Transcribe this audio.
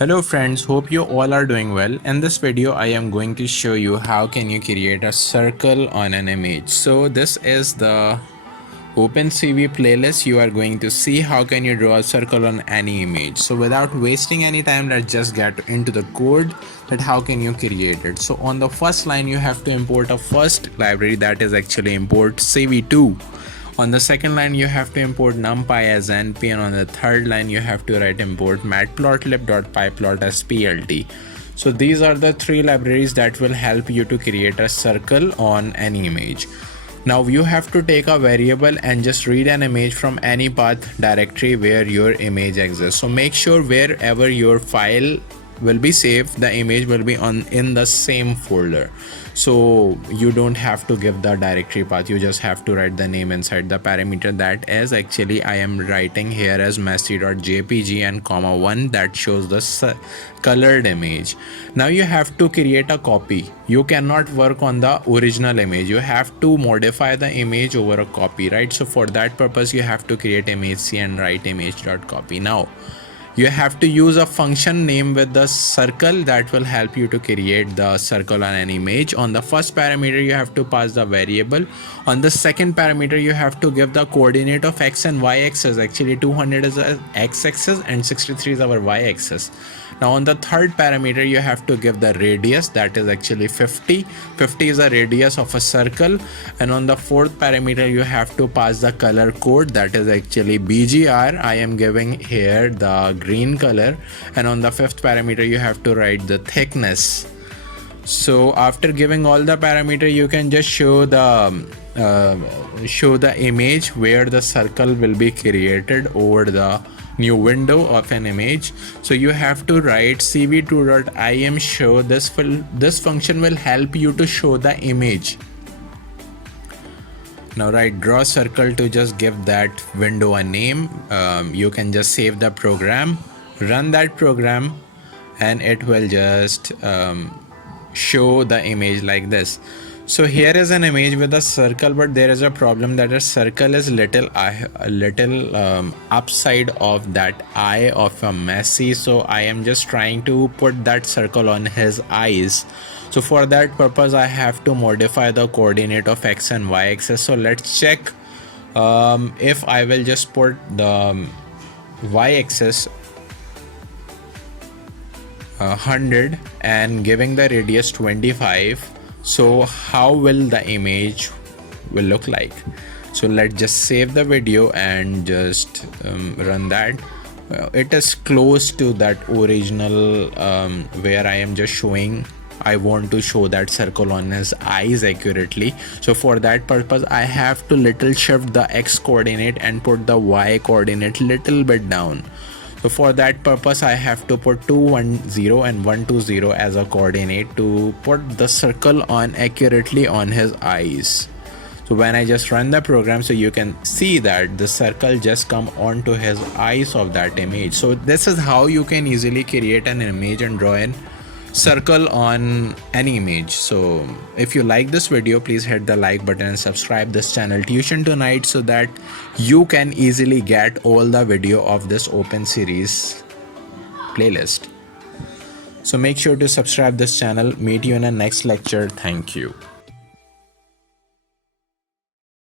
Hello friends, hope you all are doing well. In this video I am going to show you how can you create a circle on an image. So this is the OpenCV playlist. You are going to see how can you draw a circle on any image. So without wasting any time, let's just get into the code that how can you create it. So on the first line you have to import a first library, that is actually import CV2. On the second line you have to import numpy as np, and on the third line you have to write import matplotlib.pyplot as plt. So these are the three libraries that will help you to create a circle on any image. Now you have to take a variable and just read an image from any path directory where your image exists. So make sure wherever your file will be saved, the image will be in the same folder. So you don't have to give the directory path, you just have to write the name inside the parameter. That is actually I am writing here as messy.jpg and comma 1, that shows the colored image. Now you have to create a copy. You cannot work on the original image, you have to modify the image over a copy, right? So for that purpose you have to create image and write image.copy. Now you have to use a function name with the circle that will help you to create the circle on an image. On the first parameter you have to pass the variable. On the second parameter you have to give the coordinate of x and y axis. Actually 200 is the x axis and 63 is our y axis. Now on the third parameter you have to give the radius, that is actually 50 is the radius of a circle. And on the fourth parameter you have to pass the color code, that is actually bgr. I am giving here the green color. And on the fifth parameter you have to write the thickness. So after giving all the parameter you can just show the image where the circle will be created over the new window of an image. So you have to write cv2.im show. This function will help you to show the image. Now write draw circle to just give that window a name. You can just save the program, run that program, and it will just show the image like this. So here is an image with a circle, but there is a problem that a circle is little upside of that eye of a Messi. So I am just trying to put that circle on his eyes. So for that purpose I have to modify the coordinate of x and y axis. So let's check if I will just put the y axis 100 and giving the radius 25. So how will the image will look like? So let's just save the video and just run that. It is close to that original where I am just showing. I want to show that circle on his eyes accurately. So for that purpose I have to little shift the x coordinate and put the y coordinate little bit down. So for that purpose I have to put 210 and 120 as a coordinate to put the circle on accurately on his eyes. So when I just run the program, so you can see that the circle just come onto his eyes of that image. So this is how you can easily create an image and draw an circle on any image. So if you like this video, please hit the like button and subscribe this channel Tuition Tonight so that you can easily get all the video of this open series playlist. So make sure to subscribe this channel. Meet you in the next lecture. Thank you.